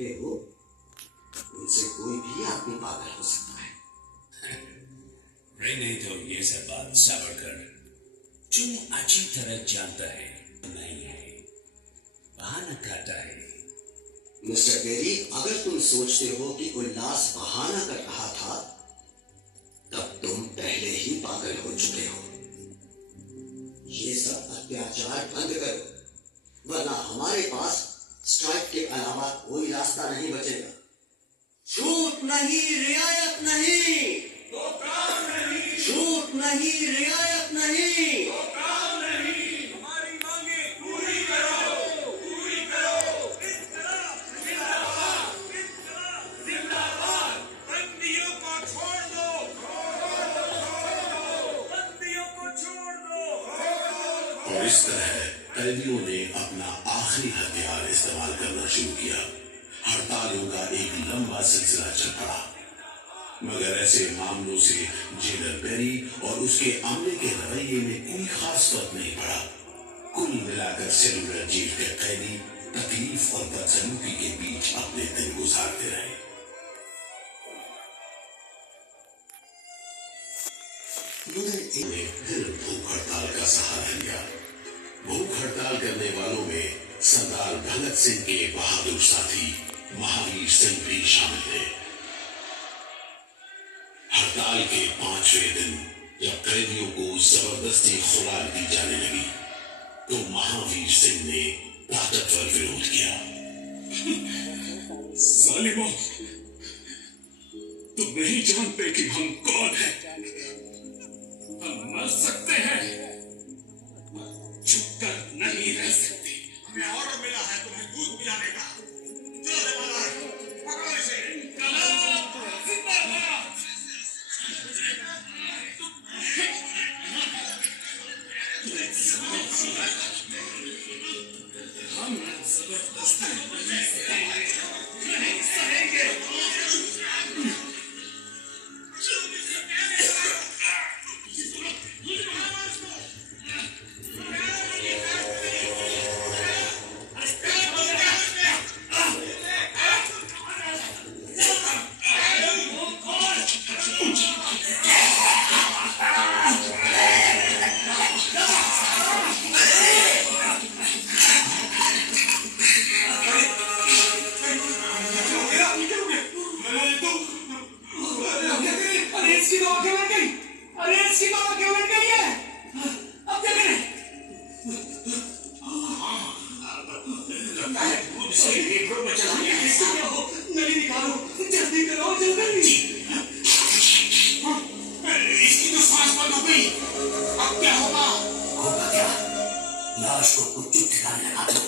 रहे हो, उनसे कोई भी आदमी पागल हो सकता है। नहीं तो ये सब बात सावरकर तुम अच्छी तरह जानता है नहीं है, बहाना करता है। मिस्टर बेरी, अगर तुम सोचते हो कि उल्लास बहाना कर रहा था, तब तुम पहले ही पागल हो चुके हो। ये सब अत्याचार बंद करो, वरना हमारे पास स्ट्राइक के अलावा कोई रास्ता नहीं बचेगा। छूट नहीं, रियायत नहीं, तो काम नहीं, छूट नहीं, रियायत नहीं, तो काम नहीं, हमारी मांगे पूरी करो, पूरी करो। जिंदाबाद, जिंदाबाद, बंदियों को छोड़ दो, बंदियों को छोड़ दो। और इस तरह कैदियों ने अपना आखिरी हथियार इस्तेमाल करना शुरू किया। हड़तालों का एक लंबा सिलसिला चल पड़ा, मगर ऐसे मामलों से जेलर बेरी और उसके अमले के रवैये में कोई खास फर्क नहीं पड़ा। कुल मिलाकर सेलुलर जेल के कैदी तकलीफ और बदसलूकी के बीच अपने दिन गुजारते रहे। मगर इन्हें फिर भूख हड़ताल का सहारा लिया। भूख हड़ताल करने वालों में सरदार भगत सिंह के बहादुर साथी महावीर सिंह भी शामिल थे। हड़ताल के 5वें दिन जब कैदियों को जबरदस्ती खुराक दी जाने लगी, तो महावीर सिंह ने ताकतवर विरोध किया। जालिमों, तुम नहीं जानते कि हम कौन हैं। हम मर सकते हैं, छुप कर नहीं रह सकते। हमें ऑर्डर मिला है तुम्हें दूध पिलाने का। चलो जमादार, पकड़ो इसे। इंकलाब जिंदाबाद। हम जबरदस्ती नहीं सहेंगे। लाश को कुछ ठिकाने लगा दो,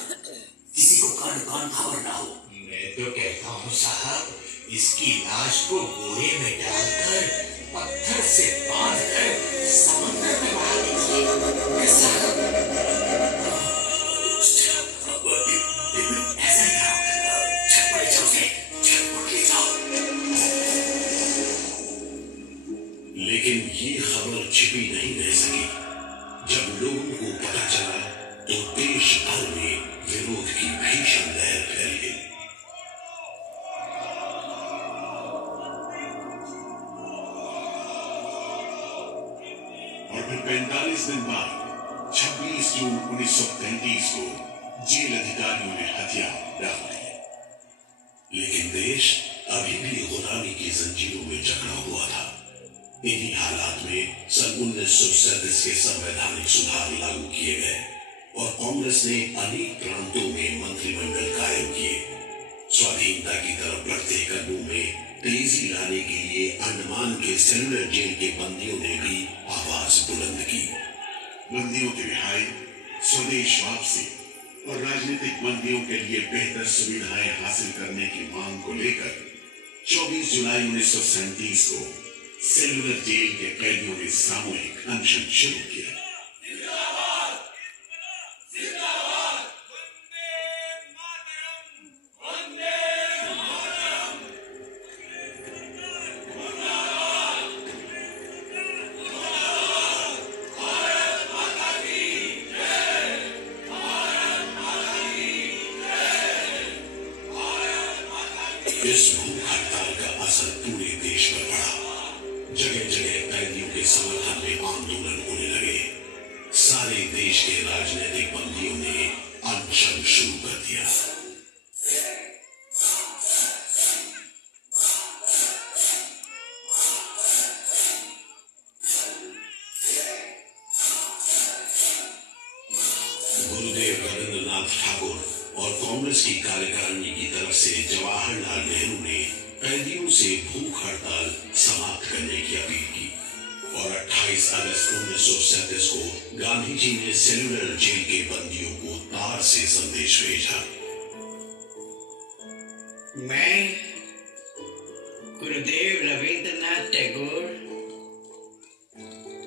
किसी को कान खबर ना हो। मैं तो कहता हूँ साहब, इसकी लाश को बोरे में डालकर पत्थर से बांधकर समुद्र में बहा दीजिए। ऐसा ऐसा ही करो। छत पर ले जाओ उसे, छत पर ले जाओ। लेकिन ये खबर छिपी नहीं रह सकी। जब लोगों को पता चला, तो देश भर में विरोध की भीषण लहर फैल गई। और फिर 45 दिन बाद 26 जून 1933 को जेल अधिकारियों ने हथियार डाल दिए। लेकिन देश अभी भी गुलामी की जंजीरों में जकड़ा हुआ था। इन्हीं हालात में सन 1937 के संवैधानिक सुधार लागू किए गए और कांग्रेस ने अनेक प्रांतों में मंत्रिमंडल कायम किए। स्वाधीनता की तरफ बढ़ते कदमों में तेजी लाने के लिए अंडमान के सेलुलर जेल के बंदियों ने भी आवाज बुलंद की। बंदियों की रिहाई, स्वदेश वापसी और राजनीतिक बंदियों के लिए बेहतर सुविधाएं हासिल करने की मांग को लेकर 24 जुलाई 1937 को सेलुलर जेल के कैदियों ने सामूहिक अनशन शुरू किया। इस भूख हड़ताल का असर पूरे देश पर पड़ा। जगह जगह कैदियों के समर्थन में आंदोलन होने लगे। सारे देश के राजनीतिक बंदियों ने अनशन शुरू कर दिया। गुरुदेव रविंद्रनाथ ठाकुर और कांग्रेस की कार्यकारिणी की तरफ से जवाहरलाल नेहरू ने कैदियों से भूख हड़ताल समाप्त करने की अपील की और 28 अगस्त 1937 को गांधी जी ने सेलुलर जेल के बंदियों को तार से संदेश भेजा। मैं गुरुदेव रविंद्रनाथ टैगोर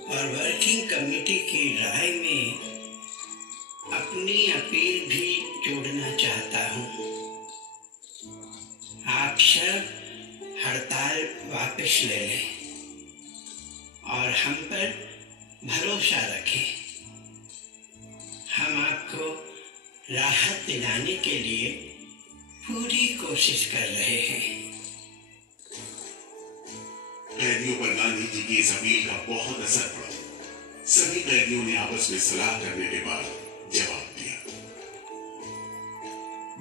और वर्किंग कमेटी की राय में अपनी अपील भी जोड़ना चाहता हूँ। आप सब हड़ताल वापस ले लें और हम पर भरोसा रखें। हम आपको राहत दिलाने के लिए पूरी कोशिश कर रहे हैं। कैदियों पर गांधी जी की इस अपील का बहुत असर पड़ा। सभी कैदियों ने आपस में सलाह करने के बाद जवाब दिया।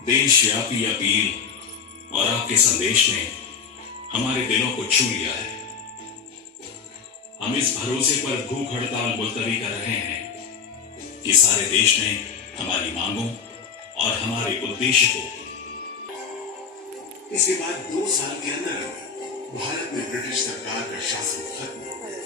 देशव्यापी अपील और आपके संदेश ने हमारे दिलों को छू लिया है। हम इस भरोसे पर भूख हड़ताल मुलतवी कर रहे हैं कि सारे देश ने हमारी मांगों और हमारे उद्देश्य को। इसके बाद 2 साल के अंदर भारत में ब्रिटिश सरकार का शासन खत्म हो गया।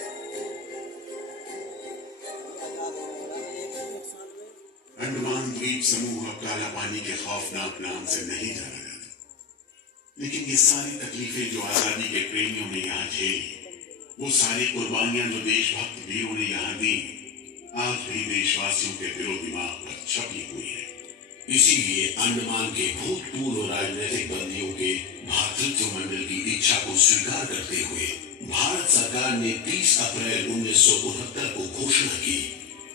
अंडमान द्वीप समूह अब काला पानी के खौफनाक नाम से नहीं जाना जाता, लेकिन ये सारी तकलीफें जो आजादी के प्रेमियों ने यहाँ झेली, वो सारी कुर्बानियां जो देशभक्त वीरों ने यहाँ दी, आज भी देशवासियों के दिलो दिमाग पर छपी हुई है। इसीलिए अंडमान के भूतपूर्व राजनीतिक बंदियों के भातृत्व मंडल की इच्छा को स्वीकार करते हुए भारत सरकार ने 30 अप्रैल 1969 को घोषणा की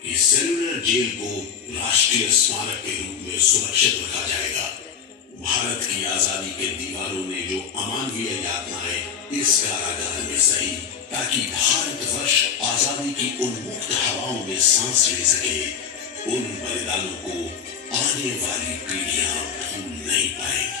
कि सेलुलर जेल को राष्ट्रीय स्मारक के रूप में सुरक्षित रखा जाएगा। भारत की आजादी के दीवारों ने जो अमानवीय यातनाएं इस कारागार में सही, ताकि भारतवर्ष आजादी की उन्मुक्त हवाओं में सांस ले सके, उन बलिदानों को आने वाली पीढ़ियां भूल नहीं पाएंगी।